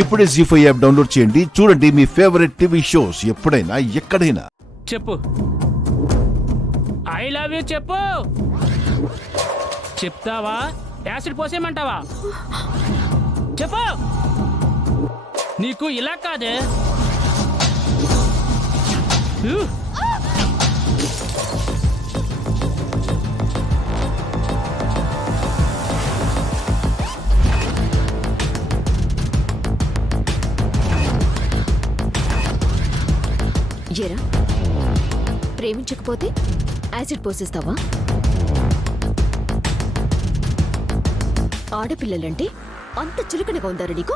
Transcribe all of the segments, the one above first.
ఇప్పుడే జీ5 app download చేయండి. చూడండి మీ ఫేవరెట్ టీవీ షోస్ ఎప్పుడైనా ఎక్కడైనా. చెప్పు, ఐ లవ్ యూ చెప్పు. చెప్తావా యాసిడ్ పోసేయమంటావా? చెప్పు. నీకు ఇలా కాదే. ఎరా ప్రేమించకపోతే యాసిడ్ పోసేస్తావా? ఆడపిల్లలంటే అంత చులకనగా ఉందారు నీకు?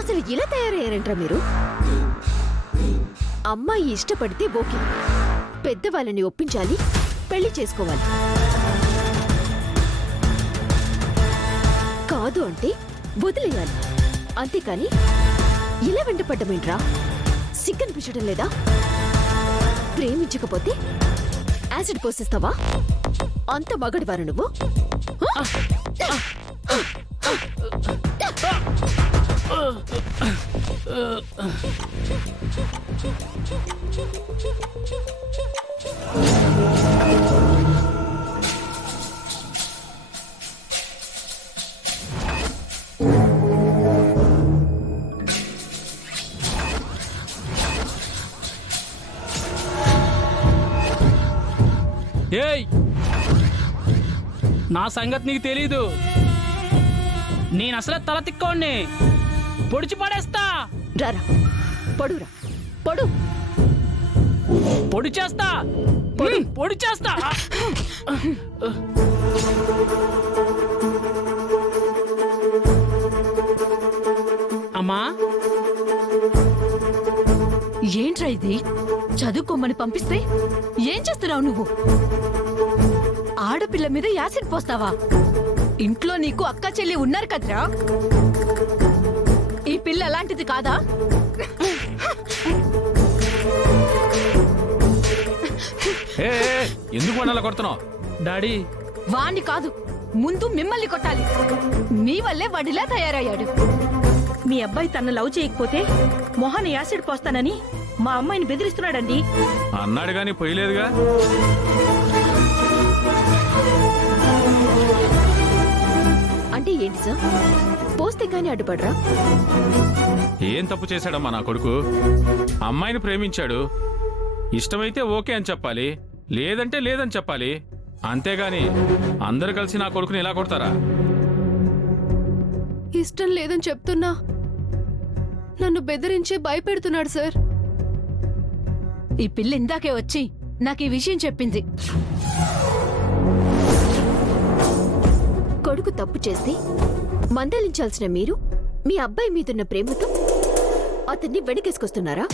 అసలు ఇలా తయారయ్యారంటారా మీరు? అమ్మాయి ఇష్టపడితే ఓకే, పెద్దవాళ్ళని ఒప్పించాలి, పెళ్లి చేసుకోవాలి. కాదు అంటే వదిలేయాలి. అంతేకాని ఇలా వెంటపడ్డమేంట్రా? సిగ్గనిపించడం లేదా? ప్రేమించకపోతే యాసిడ్ పోసేస్తావా? అంత మగడివారు నువ్వు? ఏయ్, నా సంగతి నీకు తెలీదు. నేను అసలే తల తిక్కోండి, పొడిచి పడేస్తా. రారా, పొడురా, పొడు, పొడి చేస్తా, పొడి చేస్తా. అమ్మా, ఏంట్రా ఇది? చదువుకోమని పంపిస్తే ఏం చేస్తున్నావు నువ్వు? ఆడపిల్ల మీద యాసిడ్ పోస్తావా? ఇంట్లో నీకు అక్క చెల్లి ఉన్నారు కదరా. ఈ పిల్ల అలాంటిది కాదా? ఎందుకు అలా కొడుతున్నావు? డాడీ, వాణ్ణి కాదు, ముందు మిమ్మల్ని కొట్టాలి. మీ వల్లే వాడిలా తయారయ్యాడు. మీ అబ్బాయి తన లవ్ చేయకపోతే మొహాన్ని యాసిడ్ పోస్తానని మా అమ్మాయిని బెదిరిస్తున్నాడండి. అన్నాడు గాని పోయలేదుగా. అంటే ఏంటి సార్? పోస్తే గానీ అడ్డుపడరా? ఏం తప్పు చేశాడమ్మా నా కొడుకు? అమ్మాయిని ప్రేమించాడు, ఇష్టమైతే ఓకే అని చెప్పాలి, లేదంటే లేదని చెప్పాలి. అంతేగాని అందరు కలిసి నా కొడుకుని ఇలా కొడతారా? ఇష్టం లేదని చెప్తున్నా నన్ను బెదిరించి భయపెడుతున్నాడు సార్. ఈ పిల్ల ఇందాకే వచ్చి నాకు ఈ విషయం చెప్పింది. కొడుకు తప్పు చేస్తే మందలించాల్సిన మీరు మీ అబ్బాయి మీదున్న ప్రేమతో అతన్ని వెనకేసుకొస్తున్నారా?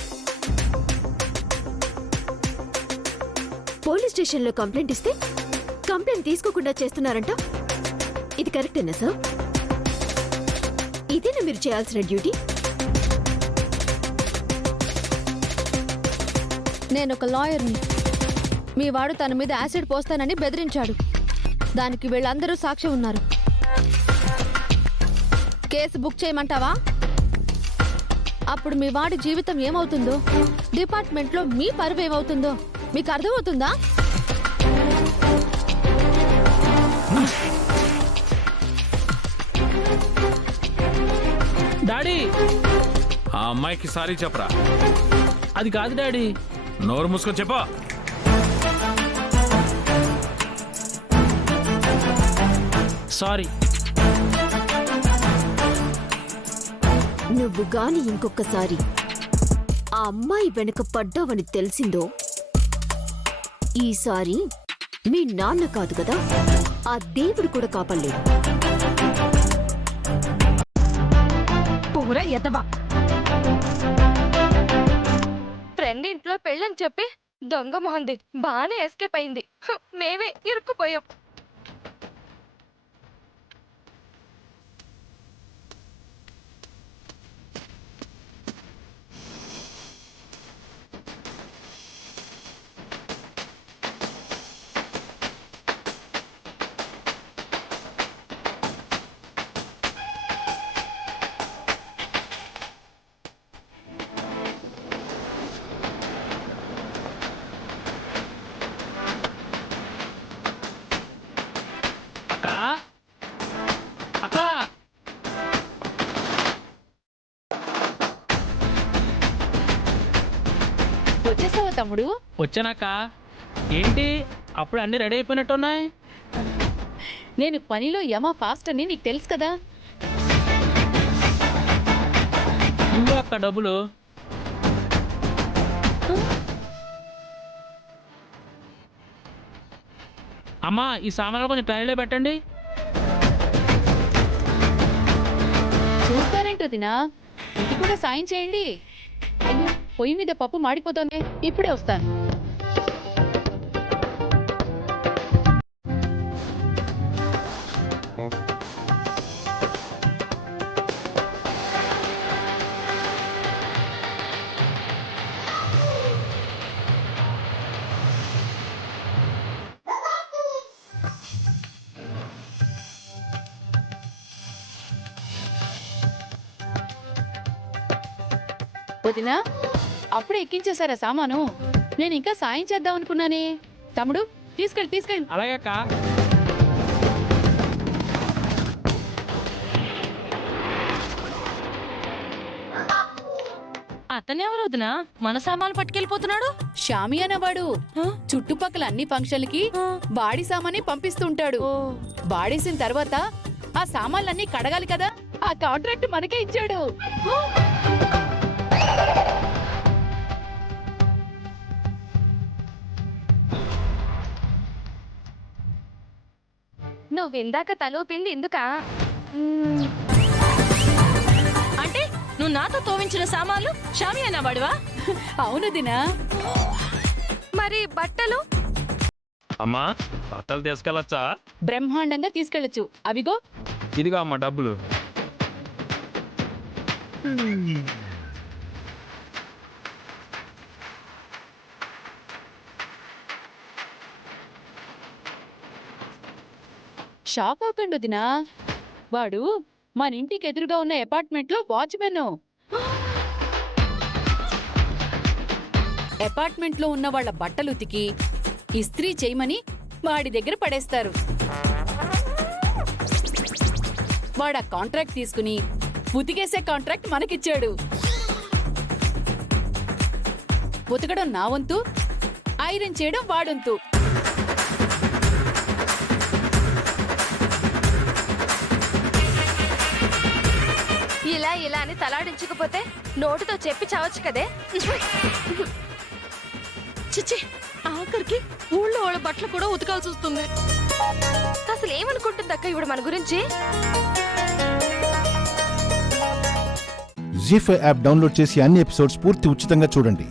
పోలీస్ స్టేషన్లో కంప్లైంట్ ఇస్తే కంప్లైంట్ తీసుకోకుండా చేస్తున్నారంట. ఇది కరెక్టేనా సార్? ఇదేనా మీరు చేయాల్సిన డ్యూటీ? నేనొక లాయర్ని. మీ వాడు తన మీద యాసిడ్ పోస్తానని బెదిరించాడు. దానికి వీళ్ళందరూ సాక్ష్యం ఉన్నారు. కేసు బుక్ చేయమంటావా? అప్పుడు మీ వాడి జీవితం ఏమవుతుందో, డిపార్ట్మెంట్లో మీ పరువు ఏమవుతుందో మీకు అర్థమవుతుందా? డాడీ, ఆ అమ్మాయికి సారీ చెప్పరా. అది కాదు డాడీ. నోరు మూసుకొని చెప్పా. సారీ. నువ్వు గాని ఇంకొకసారి ఆ అమ్మాయి వెనుక పడ్డావని తెలిసిందో, ఈసారి మీ నాన్న కాదు కదా, ఆ దేవుడు కూడా కాపాడలేడు. పూరా ఎదవా. ఫ్రెండ్ ఇంట్లో పెళ్ళని చెప్పి దొంగ మొహంది బానే ఎస్కేప్ అయింది. మేమే ఇరుక్కుపోయాం. వచ్చేసావా తమ్ముడు? వచ్చానక్క. ఏంటి అప్పుడు అన్ని రెడీ అయిపోయినట్టున్నాయి? నేను పనిలో యమ ఫాస్ట్ అని నీకు తెలుసు కదా. ఇవ్వు అక్క డబ్బులు. అమ్మా ఈ సామాన్లు కొంచెం ట్రైన్లో పెట్టండి. చూస్తారేంటో దినా, ఇది కూడా సాయం చేయండి. అయ్యో, పొయ్యి మీద పప్పు మాడిపోతుంది. ఇప్పుడే వస్తాను. వదినా, అప్పుడే ఎక్కించేశారా సామాను? నేను ఇంకా సాయం చేద్దాం అనుకున్నానే. తమ్ముడు తీసుకెళ్ళి. అలాగే అక్క. అతనెవరు వదినా మన సామాన్లు పట్టుకెళ్ళిపోతున్నాడు? షామియానా వాడు. చుట్టుపక్కల అన్ని ఫంక్షన్లకి బాడీ సామానే పంపిస్తుంటాడు. బాడేసిన తర్వాత ఆ సామాన్లన్నీ కడగాలి కదా, ఆ కాంట్రాక్ట్ మనకే ఇచ్చాడు. నువ్వు ఇందాక తలూపింది ఎందుకా? అంటే నువ్వు నాతో తోవించిన సామాన్లు షామియానా వాడివా? అవును దినా. మరి బట్టలు? అమ్మా బట్టలు తీసుకెళ్ళొచ్చా? బ్రహ్మాండంగా తీసుకెళ్ళొచ్చు. అవిగో. ఇదిగో అమ్మా డబ్బులు. షాక్ అవ్వకండి వదినా, వాడు మన ఇంటికి ఎదురుగా ఉన్న అపార్ట్మెంట్ లో వాచ్మెన్. అపార్ట్మెంట్ లో ఉన్న వాళ్ళ బట్టలు ఉతికి ఇస్త్రీ చేయమని వాడి దగ్గర పడేస్తారు. వాడు ఆ కాంట్రాక్ట్ తీసుకుని ఉతికేసే కాంట్రాక్ట్ మనకిచ్చాడు. ఉతకడం నా వంతు, ఐరన్ చేయడం వాడొంతు. ఇలా అని తలాడించకపోతే నోటితో చెప్పి చావచ్చు కదే. చిచ్చి, ఆఖరికి ఊళ్ళో వాళ్ళ బట్టలు కూడా ఉతకాల్సి వస్తుంది. అసలు ఏమనుకుంటుంది అక్క ఇప్పుడు మన గురించి? జీ5 యాప్ డౌన్లోడ్ చేసి అన్ని ఎపిసోడ్స్ పూర్తి ఉచితంగా చూడండి.